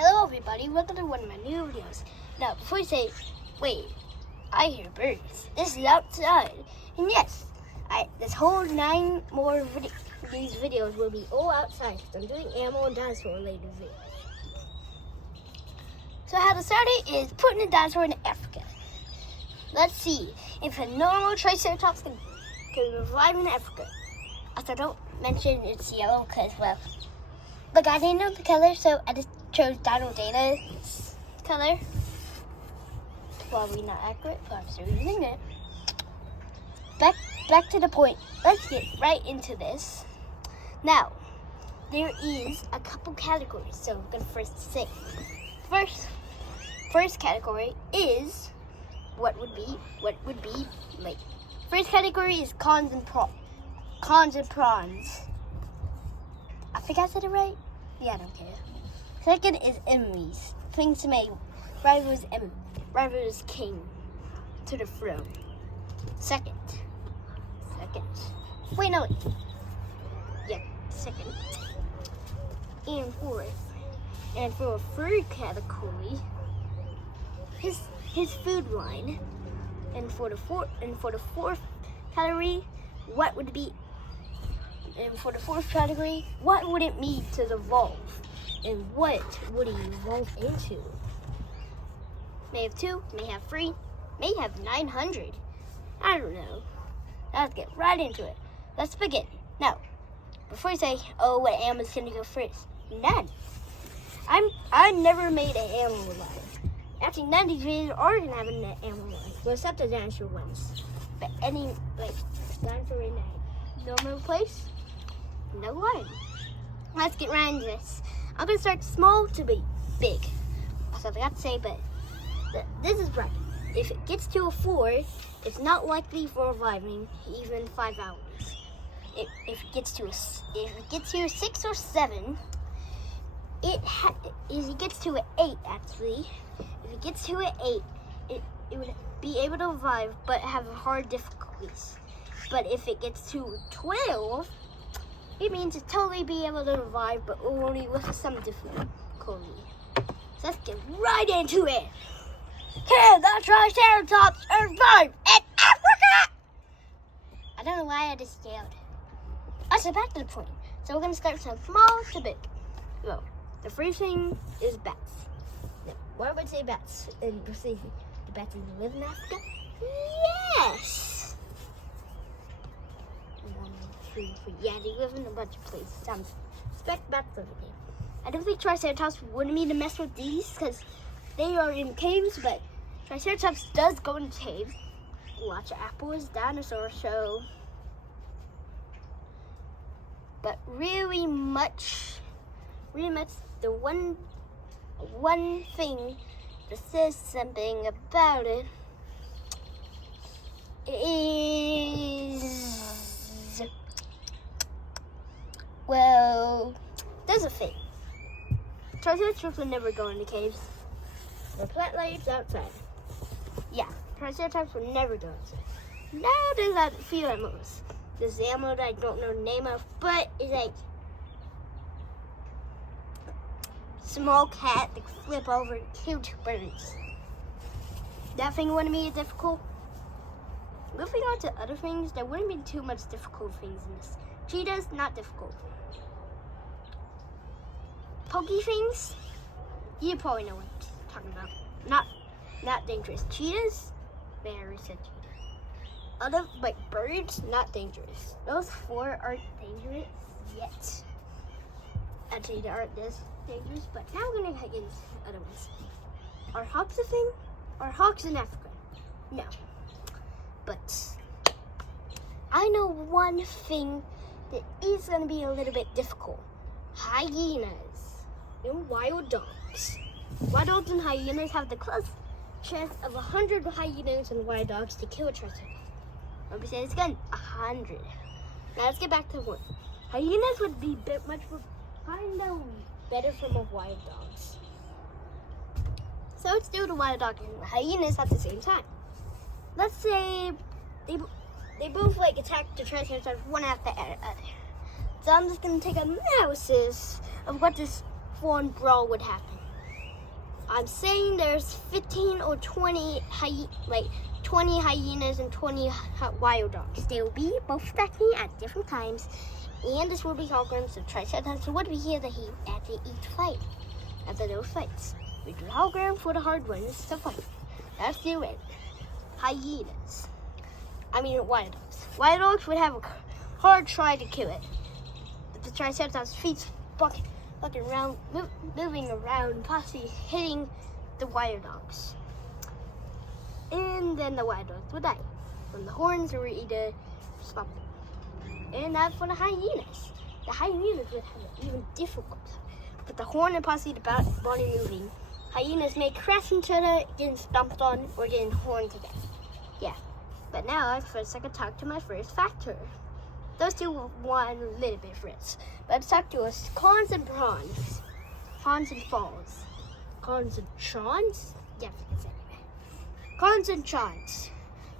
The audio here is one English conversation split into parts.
Hello everybody, welcome to one of my new videos. Now before you say, wait, I hear birds. This is outside. And yes, this whole 9 more these videos will be all outside because I'm doing animal and dinosaur related videos. So how to start it is putting a dinosaur in Africa. Let's see if a normal Triceratops can revive in Africa. Also don't mention it's yellow because, well, look, I didn't know the color, so I just chose Dino Data's color. Probably not accurate, but I'm still using it. Back to the point. Let's get right into this. Now, there is a couple categories, so I'm gonna first say. First category is what would be like. First category is cons and prawns. I think I said it right. Yeah, I don't care. Second is enemies. Things to make rivals king to the throne. Second. Wait, no. Yeah, second. And for a third category, his food line. And for the fourth category, what would be? And for the fourth category, what would it mean to evolve? And what would he evolve into? May have 2, may have 3, may have 900. I don't know. Let's get right into it. Let's begin. Now, before you say, oh, what animal's gonna go first? None. I never made an animal alive. Actually, none of these videos are gonna have an animal alive, well, except the dinosaur ones. But any, like, dinosaur in a normal place? No one. Let's get right into this. I'm going to start small to be big. That's what I got to say, but this is right. If it gets to a 4, it's not likely for reviving even 5 hours. If it gets to a 6 or 7, if it gets to an 8 actually, if it gets to an 8, it would be able to revive but have hard difficulties. But if it gets to 12, it means to totally be able to revive, but only with some difficulty. So let's get right into it. Can the Triceratops revive in Africa? I don't know why I just yelled. Also, back to the point. So we're going to start from small to big. Well, the first thing is bats. Now, why would I say bats? And do bats even live in Africa? Yes! 1, 2, 3. Yeah, they live in a bunch of places. Expect bats over there. I don't think Triceratops wanted me to mess with these because they are in caves, but Triceratops does go in caves. Watch Apple is dinosaur show. But really much the one thing that says something about it is, well, there's a thing. Triceratops would never go into caves. The plant lives outside. Yeah, Triceratops would never go outside. Now there's a few animals. This animal that I don't know the name of, but it's like small cat that can flip over and kill 2 birds. That thing wouldn't be difficult. Moving on to other things, there wouldn't be too much difficult things in this. Cheetahs, not difficult. Pokey things, you probably know what I'm talking about. Not dangerous. Cheetahs, very sensitive. Other, like birds, not dangerous. Those 4 aren't dangerous yet. Actually, they aren't this dangerous, but now we're gonna get into other ones. Are hawks a thing? Are hawks in Africa? No. But I know one thing that is gonna be a little bit difficult. Hyenas and wild dogs. Wild dogs and hyenas have the close chance of 100 hyenas and wild dogs to kill a Triceratops. Let me say this again, 100. Now let's get back to work. Hyenas would be better from a wild dogs. So let's do the wild dog and hyenas at the same time. Let's say they both like attack the Triceratops one after the other. So I'm just gonna take an analysis of what this one brawl would happen. I'm saying there's 15 or 20 20 hyenas and 20 wild dogs. They will be both attacking at different times, and this will be holograms of Triceratops would be here to heat after each fight. After those fights, we do hologram for the hard ones to fight. That's the red hyenas. I mean wild dogs. Wild dogs would have a hard try to kill it. But the Triceratops' feet fucking around, moving around, possibly hitting the wild dogs. And then the wild dogs would die. From the horns were either stop them. And that's for the hyenas. The hyenas would have it even difficult. With the horn and possibly the body moving, hyenas may crash into other, getting stomped on, or getting horned to death. Yeah. But now I first I could talk to my first factor. Those two won a little bit first. But let's talk to us cons and prawns. Cons and falls. Cons and chons? Yeah, I say that. Cons and chons.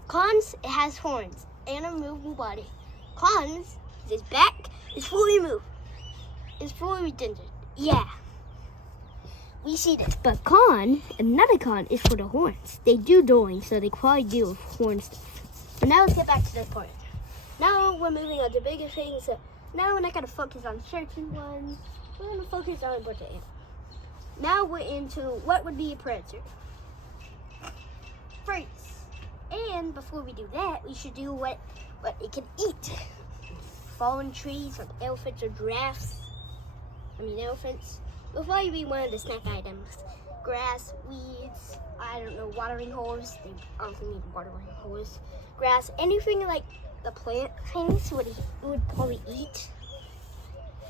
Cons, it has horns and a movable body. Cons, its back is fully moved. It's fully redundant. Yeah. We see this. But another con is for the horns. They do dueling, so they probably deal with horn stuff. But now let's get back to this part. Now we're moving on to bigger things. So now we're not going to focus on certain ones. We're going to focus on a bunch of animals. Now we're into what would be a predator. First, and before we do that, we should do what it can eat. Fallen trees, like elephants or giraffes. Elephants. Will probably be one of the snack items. Grass, weeds, I don't know, watering holes. They also need watering holes. Grass, anything like the plant things would probably eat.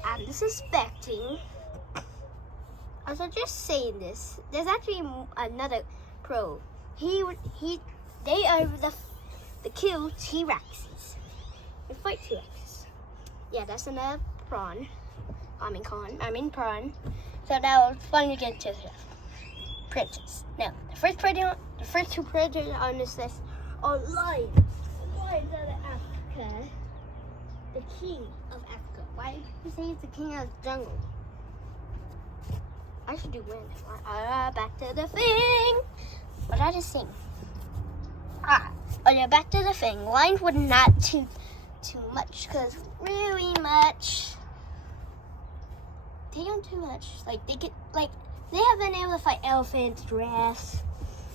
I'm suspecting. I was just saying this. There's actually another pro. They are the kill T-Rexes. They fight T-Rexes. Yeah, that's another prawn. Prawn. So now it's fun to get to the predators. Now, the first two predators on this list are lions. Lions out of Africa. The king of Africa. Why do you say it's the king of the jungle? I should do wind. Back to the thing. What did I just sing? Back to the thing. Lions would not too much, because really much. They don't too much. They have been able to fight elephants, giraffes,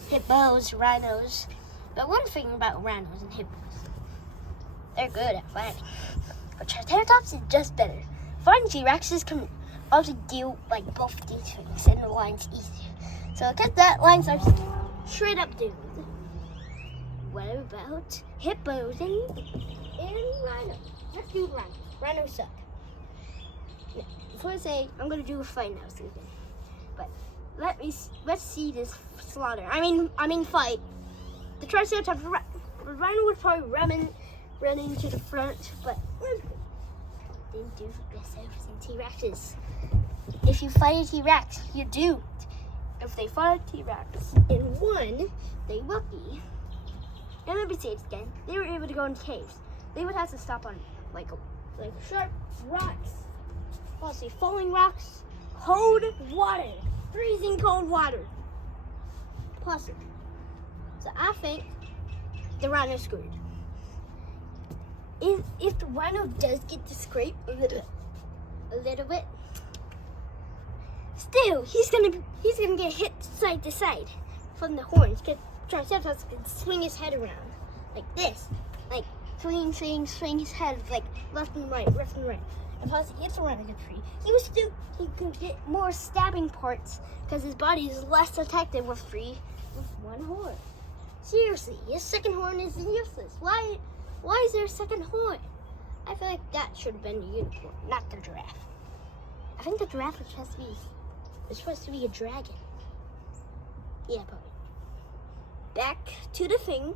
hippos, rhinos. But one thing about rhinos and hippos, they're good at fighting. But Triceratops is just better. Fighting T-Rexes can also deal both these things, and the lions easier. So because that, lions are straight up doomed. What about hippos and rhinos? Let's do rhinos. Rhinos suck. Now, before I say, I'm gonna do a fight now, Susan. But let's see this slaughter. Fight. The Triceratops, the rhino would probably run into the front, but they do the best than T-Rexes. If you fight a T-Rex, you're doomed. If they fight a T-Rex and won, they lucky. And let me say it again. They were able to go into caves. They would have to stop on sharp rocks, possibly falling rocks, cold water, freezing cold water, possibly. So I think the rhino's screwed. If the rhino does get to scrape a little bit, still he's gonna get hit side to side from the horns. Because Triceratops can swing his head around like this, swing his head left and right. And plus he hits around a tree. He could get more stabbing parts because his body is less protected with one horn. Seriously, his second horn is useless. Why is there a second horn? I feel like that should have been the unicorn, not the giraffe. I think the giraffe was supposed to be a dragon. Yeah, probably. Back to the thing.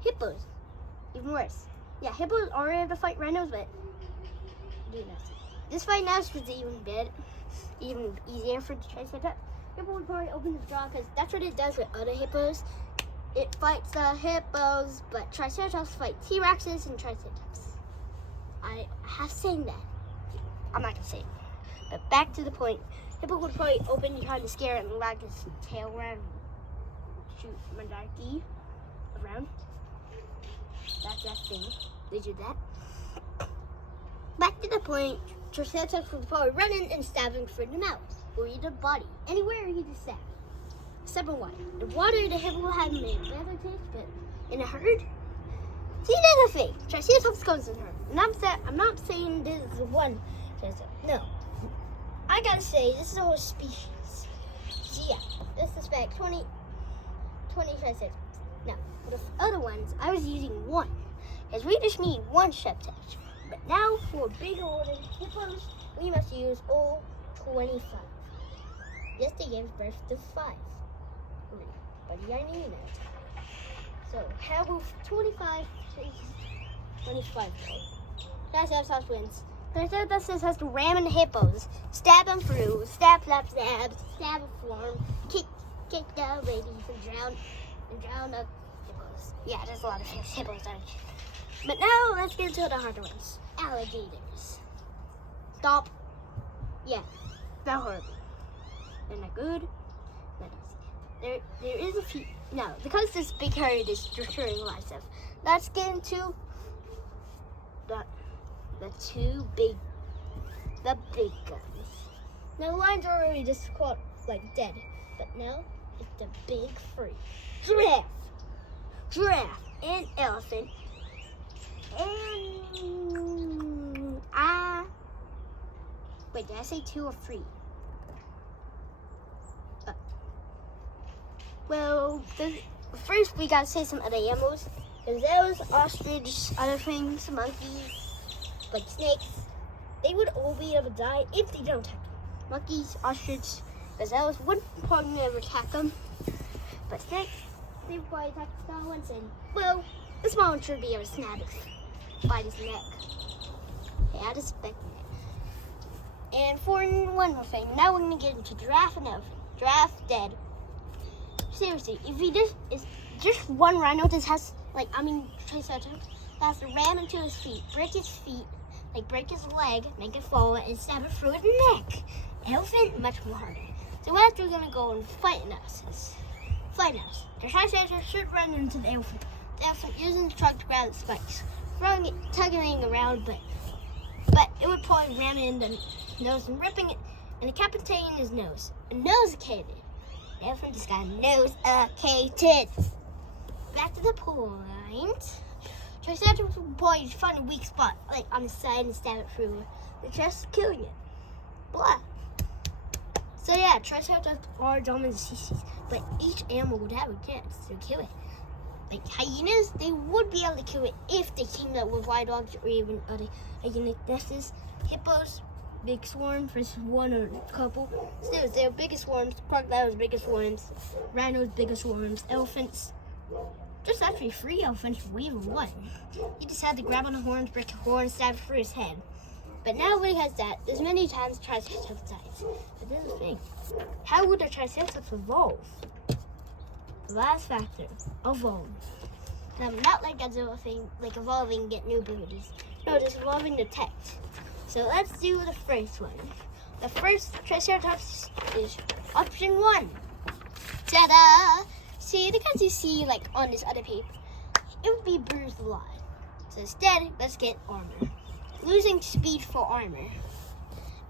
Hippos. Even worse. Yeah, hippos are able to fight rhinos, but do nothing. This fight now is even easier for the Triceratops. Hippo would probably open his jaw because that's what it does with other hippos. It fights the hippos, but Triceratops fight T-Rexes and Triceratops. I have saying that. I'm not gonna say it. But back to the point. hippo would probably open, trying to scare it, and wag his tail around, and shoot Mandarki around. That's that thing. They do that. Back to the point, Triceratops would probably run in and stab him for the mouth, or either body, anywhere he just stab. Except in water. In water, the hippo will have a better taste, but in a herd, see, that's the thing. Triceratops goes in herd. And I'm not saying this is the one Triceratops. No. I gotta say, this is a whole species. So yeah, let's suspect 20 Triceratops. Now, for the other ones, I was using one, because we just need one Triceratops. But now, for bigger order hippos, we must use all 25. Yes, they gave birth to 5. But yeah, I need that. So, how about 25? 25. Triceratops wins. Triceratops has to ram in the hippos, stab them through, stab, stab, stab, stab a form, kick the babies, and drown the hippos. Yeah, there's a lot of hippos on it. But now let's get into the harder ones. Alligators. Stop. Yeah, they're horrible. They're not good. There is a few. No, because this big herd is destroying a lot of stuff. Let's get into the big guns. Now the lions are already just caught like dead, but now it's the big three: giraffe, and elephant, and wait, did I say 2 or 3? Well, first we gotta say some other animals. Gazelles, ostrich, other things, monkeys, like snakes. They would all be able to die if they don't attack them. Monkeys, ostrich, gazelles would probably never attack them. But snakes, they would probably attack the small ones, and, well, the small one should be able to snap it by his neck. Yeah, I'd expect that. And for one more thing, now we're gonna get into giraffe and elephant. Giraffe, dead. Seriously, if he just one rhino that has, Triceratops, that has to ram into his feet, break his leg, make it fall, and stab it through his neck. Elephant, much more harder. So we're actually gonna go and fight us. The Triceratops should run into the elephant. The elephant using the trunk to grab the spikes, throwing it, tugging it around, but it would probably ram it in the nose and ripping it and decapitating his nose. A nose-cated. The elephant just got nose-cated. Back to the point. Triceratops will probably find a weak spot, like on the side, and stab it through the chest, killing it. Blah. So yeah, Triceratops are dominant species, but each animal would have a chance to kill it. Like hyenas, they would be able to kill it if they came up with wild dogs or even other hyena nesses. Hippos, big swarm versus one or a couple. Still, they're biggest swarms. Crocodiles, biggest swarms. Rhinos, biggest swarms. Elephants, just actually 3 elephants, we even one. He just had to grab on the horns, break the horn, stab through his head. But now when he has that, there's many times Triceratops dies. But this is the thing. How would the Triceratops evolve? The last factor, evolve. Not like Godzilla thing, like evolving and get new abilities. No, just evolving the tech. So let's do the first one. The first Triceratops is option 1. Ta-da! See, the guys you see like on this other paper, it would be bruised a lot. So instead, let's get armor. Losing speed for armor.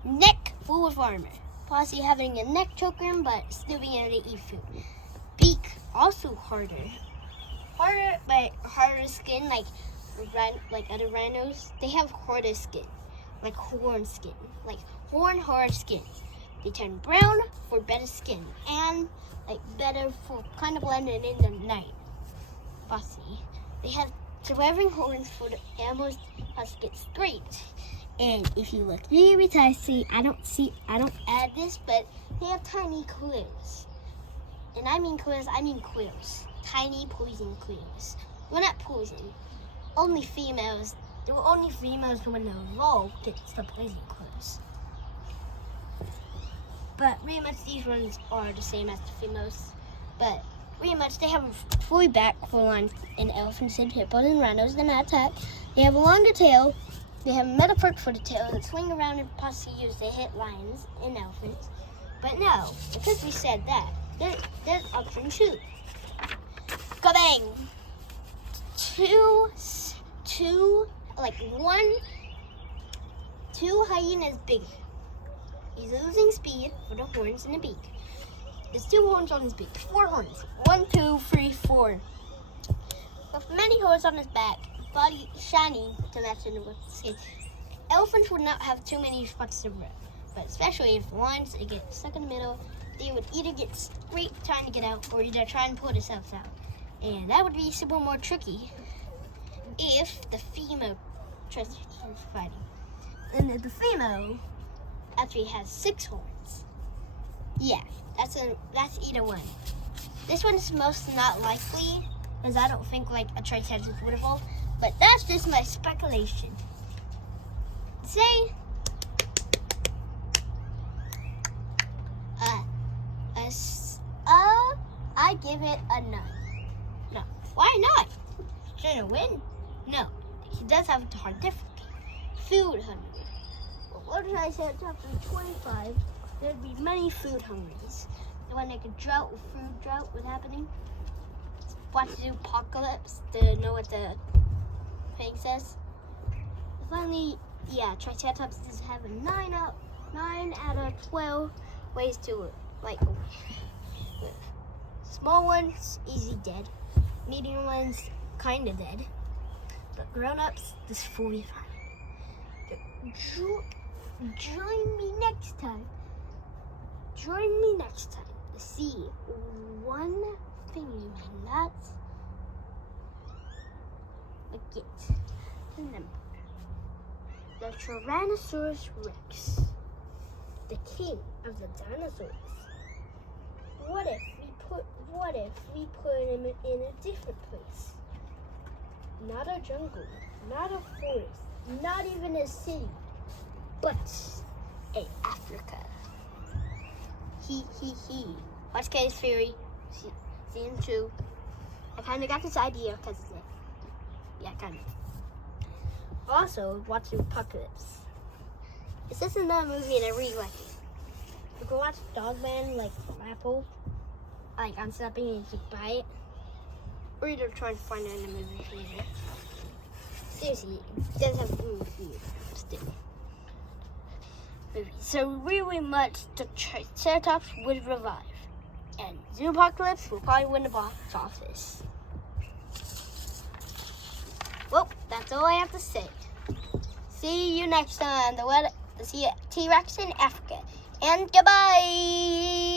Neck full of armor. Possibly having a neck choker, but still being able to eat food. Beak, also harder. Harder, but harder skin, like other rhinos. They have harder skin, like horn skin, like hard skin. They turn brown for better skin and like better for kind of blending in the night. Bossy. They have surviving horns for the animals has get straight. And if you look very tightly, I don't add this, but they have tiny quills. And I mean quills, I mean quills. Tiny poison quills. Well, not poison. Only females. There were only females when they evolved gets the poison quills. But pretty much these ones are the same as the females. But pretty much they have a fully back full on in elephants and hippos and rhinos that not attack. They have a longer tail. They have a metaphor for the tail that swing around and possibly use to hit lions and elephants. But no, because we said that, there's option 2. Kabang! Two hyenas big. He's losing speed for the horns and the beak. There's 2 horns on his beak. 4 horns. 1, 2, 3, 4. With many horns on his back, body shining to match in with skin. Elephants would not have too many spots to rub, but especially if ones they get stuck in the middle, they would either get scraped trying to get out, or either try and pull themselves out. And that would be super more tricky if the female Triceratops was fighting. And the female actually has 6 horns. Yeah, that's either one. This one's most not likely, because I don't think like a Triceratops would evolve. But that's just my speculation. Say, I give it a 9. No, why not? Shouldn't win? No, he does have a hard difficulty. Food hungry. Well, what did I say at chapter 25? There'd be many food hungries. And when like a drought or food drought was happening, watch the apocalypse to know what the thing says. Finally, yeah, Triceratops does have a 9 out of 12 ways to like live. Small ones, easy dead. Medium ones, kinda dead. But grown-ups, just fully fine. Join me next time. Join me next time to see one thing you may not forget. Remember, the Tyrannosaurus Rex, the king of the dinosaurs. What if we put him in a different place? Not a jungle, not a forest, not even a city, but in Africa. He. Watch Case Fury, season 2. I kind of got this idea because of it. Yeah, kind of. Also, watch the Apocalypse. It's just another movie and I really like it. You can watch Dogman, like Apple, like on something and you can buy it. Or either try and find it in a movie theater. Seriously, it does have a movie theater still. So really much the Triceratops would revive. And Zoopocalypse will probably win the box office. Well, that's all I have to say. See you next time. See T-Rex in Africa. And goodbye!